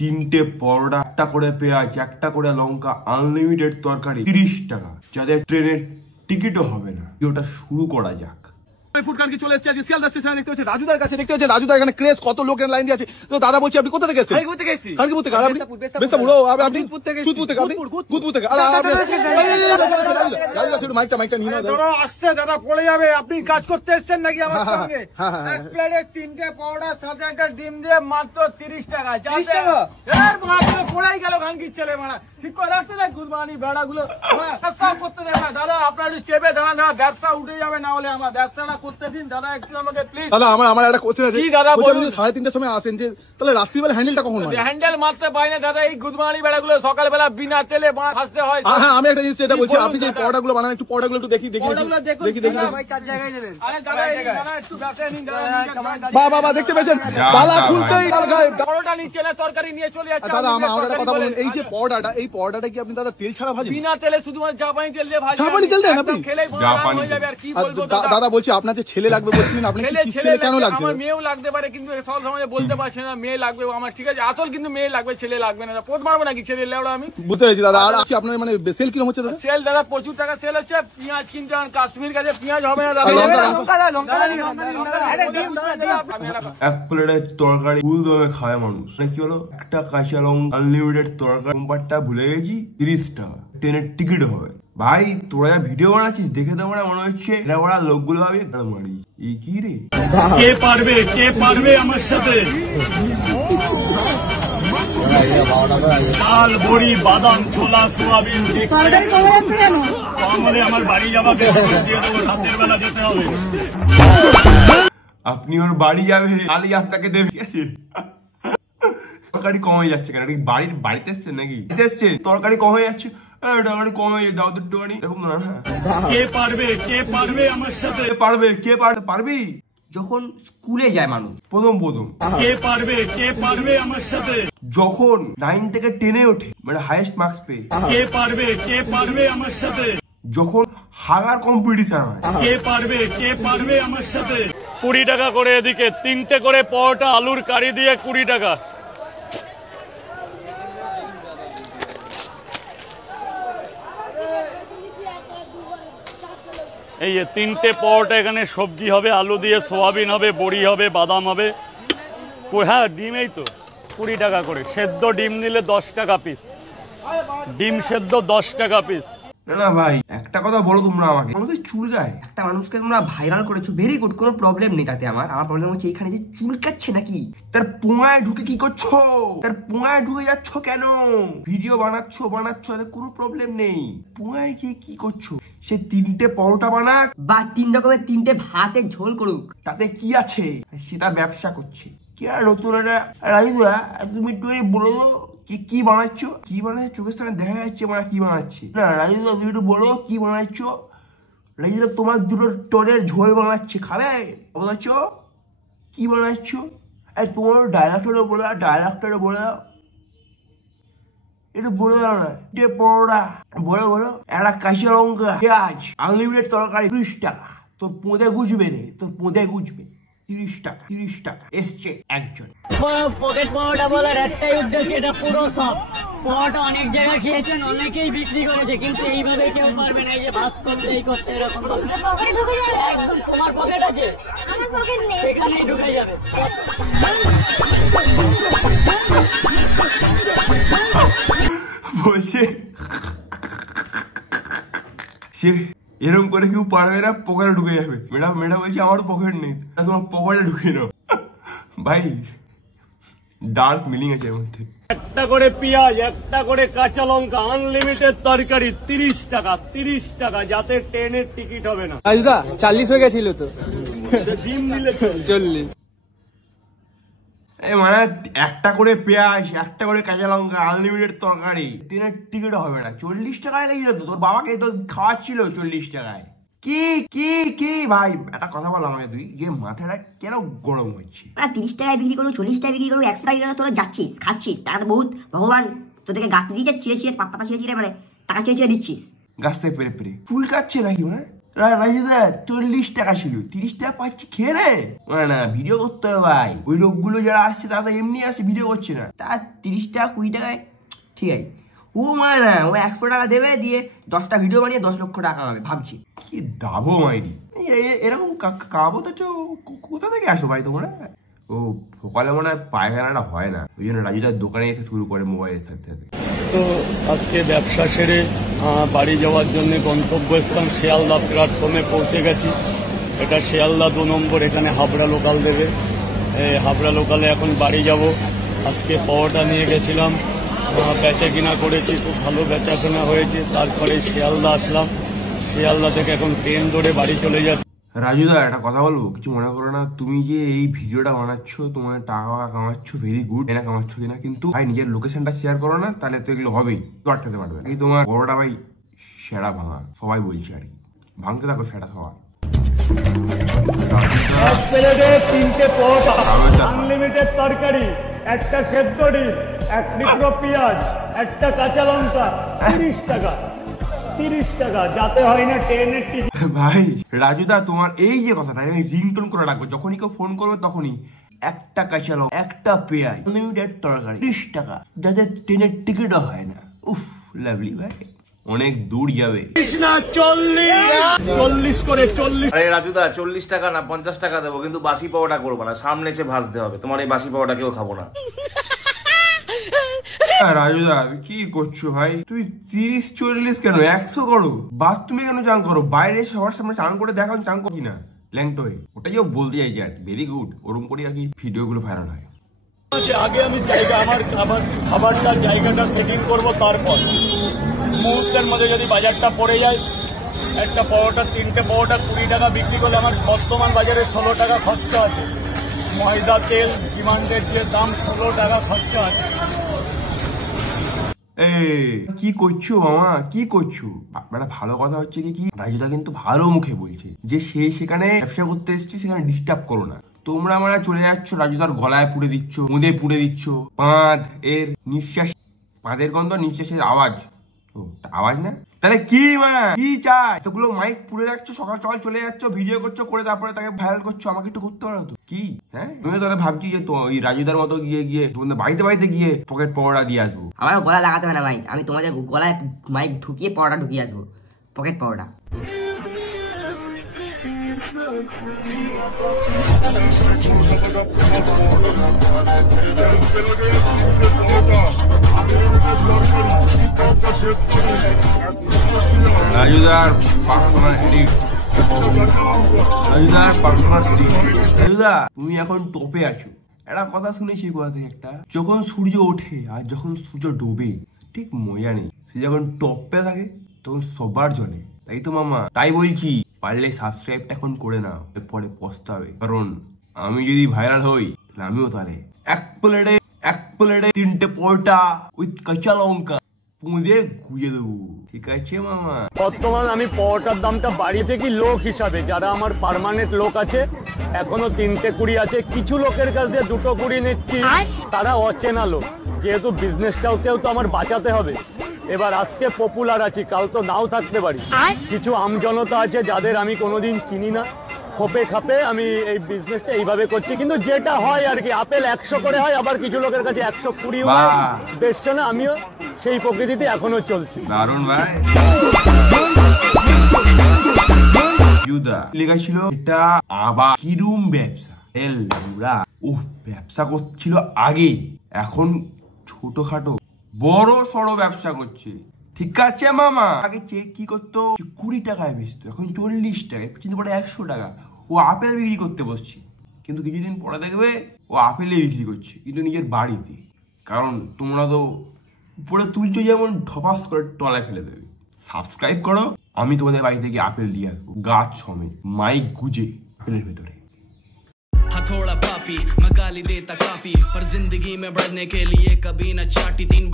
তিনটে পরোটা, একটা করে পেঁয়াজ, একটা করে লঙ্কা, আনলিমিটেড তরকারি, 30 টাকা, যাদের ট্রেনের টিকিটও হবে না। ওটা শুরু করা যাক। ফুডকার্ট কি চলে এসেছে, শিয়ালদা স্টেশনে দেখতে হচ্ছে রাজুদার কাছে, দেখতে হচ্ছে রাজুদার এখানে ক্রেজ, কত লোকের লাইন দিয়ে আছে। তো দাদা বলছি আপনি কোথা থেকে এসেছেন? আমি ঘুরতে গেছি। কালকিপুর থেকে? আপনি বেসাপুর? ও আপনি চুতপুর থেকে? আপনি গুদপুর থেকে? মাইকটা নিয়ে নাও দাদা। আসছে দাদা, পড়ে যাবে। আপনি কাজ করতে এসেছেন নাকি আমার সঙ্গে? এক প্লেটে 3টে পরোটা সাথে একটা ডিম দিয়ে মাত্র 30 টাকা। 30 টাকা এর মাত্র পড়াই গেল খানকির ছেলে মারা। ঠিক করে রাখতে দেখ গুদমানি বেড়াগুলো, ব্যবসা করতে দেখ না দাদা। আপনার একটু চেপে দাঁড়ান না, ব্যবসা উঠে যাবে, না হলে আমার ব্যবসাটা করতে দিন দাদা, একটু আমাকে প্লিজ। দাদা আমার একটা কোশ্চেন আছে। কি দাদা বলুন? 3:30টার সময় আসেন, যে তাহলে রাত্রিবেলা হ্যান্ডেলটা কখন হয়? হ্যান্ডেল মারতে পাই না দাদা, এই গুদমানি বেড়াগুলো সকালবেলা বিনা তেলে ভাজতে হয়। হ্যাঁ আমি একটা জিনিস এটা বলছি, আপনি যে পরোটাগুলো বানান, একটু পরোটাগুলো একটু দেখি। ভাই 4 জায়গায় নেবেন। আরে দাদা একটু ব্যবসা নিন দাদা। বাবা দেখতে পেয়েছেন বালা খুলতেই পরোটা নিচে না তরকারি নিয়ে চলে যাচ্ছে। দাদা আমার একটা কথা বলুন, এই যে পরোটাটা, এই পরোটাটা কি আপনি দাদা তেল ছাড়া ভাজেন? বিনা তেলে, শুধুমাত্র জাপানি তেল দিয়ে ভাজেন। জাপানি তেল দেন আপনি? খেলেই হয়ে যাবে। আর কি বলবো দাদা বলছি, আপনার যে ছেলে লাগবে বলছিলেন, আপনি ছেলে কেন লাগছে? আমার মেয়েও লাগতে পারে, কিন্তু সব সময় বলতে পারছি না। মেয়ে লাগবে আমার, ঠিক আছে আসল, কিন্তু মেয়ে লাগবে, ছেলে লাগবে না। পোত মারবো নাকি ছেলে লেওড়া আমি? বুঝতে পেরেছি দাদা। আর আপনার মানে সেল কিরকম হচ্ছে দাদা? সেল দাদা প্রচুর টাকা সেল হচ্ছে। পেঁয়াজ কিনতে হন, কাশ্মীর কাছে পেঁয়াজ হবে না দাদা। এক প্লেটের তরকারি ফুল দমে খায় মানুষ। কি হলো, একটা কাঁচা লঙ্কা, আনলিমিটেড তরকারি, কোম্পারটা ভুলে গেছি, 30 টাকা, ট্রেনের টিকিট হবে। ভাই তোরা যা ভিডিও বানাচ্ছিস দেখে তো মনে হচ্ছে এরা ওরা লোকগুলো ভাবে মারি। এই কি রে, কে পারবে আমার সাথে? চাল, বড়ি, বাদাম, ছোলা, সোয়াবিন আমার বাড়ি যাওয়াকে রাতের বেলা যেতে হবে। আপনি ওর বাড়ি যাবে, কালি আপনাকে দেবে। ঠিক আছে, তরকারি কম হয়ে যাচ্ছে কেন? বাড়িতে এসছেন নাকি? এসছেন, তরকারি কম হয়ে যাচ্ছে, তরকারি কম হয়ে দাও তো একটুখানি, এরকম না। কে পারবে আমার সাথে? কে পারবি? যখন স্কুলে যায় মানুষ প্রথম কে পারবে আমার সাথে? যখন 9 থেকে 10-এ ওঠে, মানে হাইয়েস্ট মার্কস পেয়ে। কে পারবে আমার সাথে? যখন হাগার কম্পিটিশন হয়। কে পারবে আমার সাথে? 20 টাকা করে এদিকে, 3টে করে পরোটা আলুর কারি দিয়ে 20 টাকা। এই 3টে পরোটা, এখানে সবজি হবে, আলু দিয়ে, সোয়াবিন হবে, বড়ি হবে, বাদাম হবে। হ্যাঁ ডিম, এই তো 20 টাকা করে। সেদ্ধ ডিম নিলে 10 টাকা পিস, ডিম সেদ্ধ 10 টাকা পিস। না ভাই একটা কথা বলো তোমরা আমাকে, আমাদের চুল গায়। একটা মানুষকে তোমরা ভাইরাল করেছো, ভেরি গুড, কোনো প্রবলেম নেই তাতে। আমার প্রবলেম হচ্ছে এখানে যে চুল কাটছে নাকি, তার পোঙায় ঢুকে কি করছো? তার পোঙায় ঢুকে যাচ্ছ কেন? ভিডিও বানাচ্ছ, কোনো প্রবলেম নেই। পোঙায় গিয়ে কি করছো? সে 3টে পরোটা বানাক বা 3 রকমের 3টে ভাতের ঝোল করুক, তাতে কি আছে? সে তার ব্যবসা করছে। কি আর নতুন তুমি একটু বলো কি বানাচ্ছ? চোখের সামনে দেখা যাচ্ছে মানে কি বানাচ্ছে না। রাজুদা তুমি একটু বলো কি বানাচ্ছ? রাজুদা তোমার 2টো টনের ঝোল বানাচ্ছে, খাবে? বলছ কি বানাচ্ছ? তোমার ডায়লগটা বলে দাও, একটু বলে দাও না। পরোটা বলো, একটা কাঁচা লঙ্কা, পেঁয়াজ, আনলিমিটেড তরকারি, 30 টাকা। তোর পোঁদে গুজবে রে, 30 টাকা এসছে একজন। পকেট পরোটা বলার একটাই উদ্দেশ্য, এটা পুরো সব পরোটা অনেক জায়গায় খেয়েছেন, অনেকেই বিক্রি করেছে, কিন্তু এইভাবে কেউ পারবে না। এই যে ভাত করতে এরকম একদম তোমার পকেট আছে, সেখানেই ঢুকে যাবে। বলছে সে এরকম করে কেউ পারবে না, পকেটে ঢুকে যাবে। মেয়েটা বলছে আমার পকেট নেই, তোমার পকেটে ঢুকে নাও। ভাই ডার্ক মিলিং আছে এর মধ্যে। একটা করে পেঁয়াজ, একটা করে কাঁচা লঙ্কা, আনলিমিটেড তরকারি, 30 টাকা, যাতে ট্রেনের টিকিট হবে না। রাজুদা 40 হয়ে গেছিল তো, ডিম নিলে 40। মানে একটা করে পেঁয়াজ, একটা করে কাঁচা লঙ্কা, আনলিমিটেড তরকারি, ট্রেনের টিকিট হবে না। 40 টাকায় গেছিল তো, তোর বাবাকে তো খাওয়াচ্ছিল 40 টাকায়। কি ভাই একটা কথা বল আমাকে, তুই যে মাথাটা কেন গরম হচ্ছে? 30 টাকায় বিক্রি করবো, 40 টাকায় বিক্রি করবো, 100 টাকা তোরা যাচ্ছিস, খাচ্ছিস, তারা বহুত ভগবান তোদেরকে গাছ দিয়েছে, ছিঁড়ে পাতা ছিঁড়ে মানে টাকা ছিঁড়ে দিচ্ছিস। গাছ থেকে পেরে চুল কাটছে নাকি? মানে রাজুদা 40 টাকা ছিল, 30 টাকা পাচ্ছি খেয়ে রে। না ভিডিও করতে হবে ভাই, ওই লোকগুলো যারা আসছে তারা এমনি আসছে, ভিডিও করছে না। তা 30 টাকা 20 টাকায় ঠিক আছে, ও মানে না ও 100 টাকা দেবে, দিয়ে 10টা ভিডিও বানিয়ে 10 লক্ষ টাকা কামাবে। ভাবছি কি দাবো মাইরি, এরকম কাবো তো কোথা থেকে আসো ভাই তোমরা? ও সকালে মনে হয় পায়খানাটা হয় না, ওই জন্য রাজুদার দোকানে এসে শুরু করে মোবাইলের সাথে সাথে। তো আজকে ব্যবসা সেরে বাড়ি যাওয়ার জন্য গন্তব্যস্থান শিয়ালদা প্ল্যাটফর্মে পৌঁছে গেছি। এটা শিয়ালদা 2 নম্বর, এখানে হাবড়া লোকাল দেবে। হাবড়া লোকালে এখন বাড়ি যাব। আজকে পাওয়াটা নিয়ে গেছিলাম, বেচা কিনা করেছি, খুব ভালো বেচা কেনা হয়েছে। তারপরে শিয়ালদা আসলাম, শিয়ালদা থেকে এখন ট্রেন ধরে বাড়ি চলে যাচ্ছি। রাজুদা একটা কথা বলবো, কিছু মনে করো না, তুমি যে এই ভিডিওটা বানাচ্ছ, তোমার টাকা কামাচ্ছ, ভেরি গুড, এটা কামাচ্ছ কিনা, কিন্তু ভাই নিজের লোকেশনটা শেয়ার করো না, তাহলে তো এগুলো হবেই, তো আটকাতে পারবে। এই তোমার বড়টা ভাই সেরা ভাঙা, সবাই বলছে আর কি, ভাঙতে থাকো সেটা সবার। আনলিমিটেড তরকারি, একটা সেদ্ধ ডিম, 1 লিটার পেঁয়াজ, একটা কাঁচা লঙ্কা, 30 টাকা। 30 টাকা, যাতে হয় না ট্রেনের টিকিট। ভাই রাজুদা তোমার এই যে কথাটা আমি রিংটোন করে রাখবো, যখনই কেউ ফোন করবে তখনই একটা কাঁচা লঙ্কা, একটা পেঁয়াজ, আনলিমিটেড তরকারি, 30 টাকা, যাতে ট্রেনের টিকিটও হয় না। উফ লাভলি ভাই, অনেক দূর যাবে। 40 করে 40। আরে রাজুদা 40 টাকা না 50 টাকা দেবো, কিন্তু বাসি পাওয়াটা করবো না, সামনে এসে ভাজতে হবে। তোমার এই বাসি পাওয়াটা কেউ খাবো না। রাজুদা কি করছো ভাই, তুমি 30-40 কেন 100 করো, বাথরুমে কেন চান করো, বাইরে এসে সবার সামনে চান করে দেখাও চান করো কিনা ল্যাংটো হয়ে, ওটাই বলতে চাইছি আর কি। ভেরি গুড, ওরকম করে আর কি ভিডিও গুলো ভাইরাল হয়। আগে আমি জায়গা আমার খাবারটা জায়গাটা সেটিং করবো, তারপর মুহূর্তের মধ্যে যদি বাজারটা পড়ে যায়, একটা পাওয়াটা 3টে পাওয়াটা 20 টাকা বিক্রি করলে আমার বর্তমান বাজারে 16 টাকা খরচা আছে। ময়দা তেল ডিমান্ডের যে দাম 16 টাকা খরচা আছে। কি করছো মামা, কি করছো? একটা ভালো কথা হচ্ছে কি রাজুদা কিন্তু ভালো মুখে বলছে যে সে সেখানে ব্যবসা করতে এসছে, সেখানে ডিস্টার্ব করো না। তোমরা মানে চলে যাচ্ছ, রাজুদার গলায় পুড়ে দিচ্ছ, মুদে পুড়ে দিচ্ছ, পাঁদ এর নিঃশ্বাস, পাঁদের গন্ধ, নিঃশ্বাসের আওয়াজ, আওয়াজ না তাহলে কি মানে কি চাই? এতগুলো মাইক পুড়ে রাখছো, সকাল সকাল চলে যাচ্ছ, ভিডিও করছো, করে তারপরে তাকে ভাইরাল করছো, আমাকে একটু করতে পারো তো কি? হ্যাঁ তুমি তাহলে ভাবছি যে তো ওই রাজুদার মতো গিয়ে তোমাদের বাড়িতে গিয়ে পকেট পাওয়াটা দিয়ে আসবো। আমার গলা লাগাতে হবে না মাইক, আমি তোমাদের গলায় মাইক ঢুকিয়ে পাওয়াটা ঢুকিয়ে আসবো, পকেট পাওয়াটা। রাজুদার পার্সোনাল এডিট, রাজুদা তুমি এখন টপে আছো। একটা কথা শুনেছি কোথা থেকে একটা, যখন সূর্য ওঠে আর যখন সূর্য ডোবে ঠিক মজা নেই, সে যখন টপে থাকে তখন সবার জলে। তাই তো মামা, তাই বলছি পারলে সাবস্ক্রাইবটা এখন করে নাও, পরে পস্তাবে। কারণ আমি যদি ভাইরাল হই তাহলে আমিও তাহলে এক প্লেটে 3টে পরোটা উইথ কাঁচা লঙ্কা পুঁজে গুঁজে দেবো, ঠিক আছে মামা? বর্তমান আমি পাওয়াটার দামটা বাড়িয়ে থেকে লোক হিসাবে, যারা আমার পার্মানেন্ট লোক আছে এখনো 3টে 20 আছে, কিছু লোকের কাছ দিয়ে 2টো 20 নিচ্ছি, তারা অচেনা লোক। যেহেতু বিজনেসটাও তো আমার বাঁচাতে হবে, এবার আজকে পপুলার আছি, কাল তো নাও থাকতে পারি। কিছু আমজনতা আছে যাদের আমি কোনোদিন চিনি না, খোপে খাপে আমি এই বিজনেসটা এইভাবে করছি। কিন্তু যেটা হয় আর কি, আপেল 100 করে হয়, আবার কিছু লোকের কাছে 120 হয়, দেখছো না? আমিও সেই প্রকৃতিতে এখনো চলছি। দারুণ ভাই। লেখা ছিল এটা আবার কিরম ব্যবসা, ব্যবসা করছিল আগে, এখন ছোটখাটো বড় সড়ো ব্যবসা করছে, ঠিক আছে মামা? আগে চেক কি করতো, 20 টাকায় বেচতো, এখন 40 টাকায়, কিন্তু পরে 100 টাকা। ও আপেল বিক্রি করতে বসছে, কিন্তু কিছুদিন পরে দেখবে ও আপেলে বিক্রি করছে, কিন্তু নিজের বাড়িতে। কারণ তোমরা তো উপরে তুলছো যেমন, ঢপাস করে তলায় ফেলে দেবে। সাবস্ক্রাইব করো, আমি তোমাদের বাড়ি থেকে আপেল দিয়ে আসবো, গাছ সমেত, মাইক গুজে আপেলের ভেতরে। थोड़ा पापी मैं गाली देता काफी, पर जिंदगी में बढ़ने के लिए कभी न चाटी 3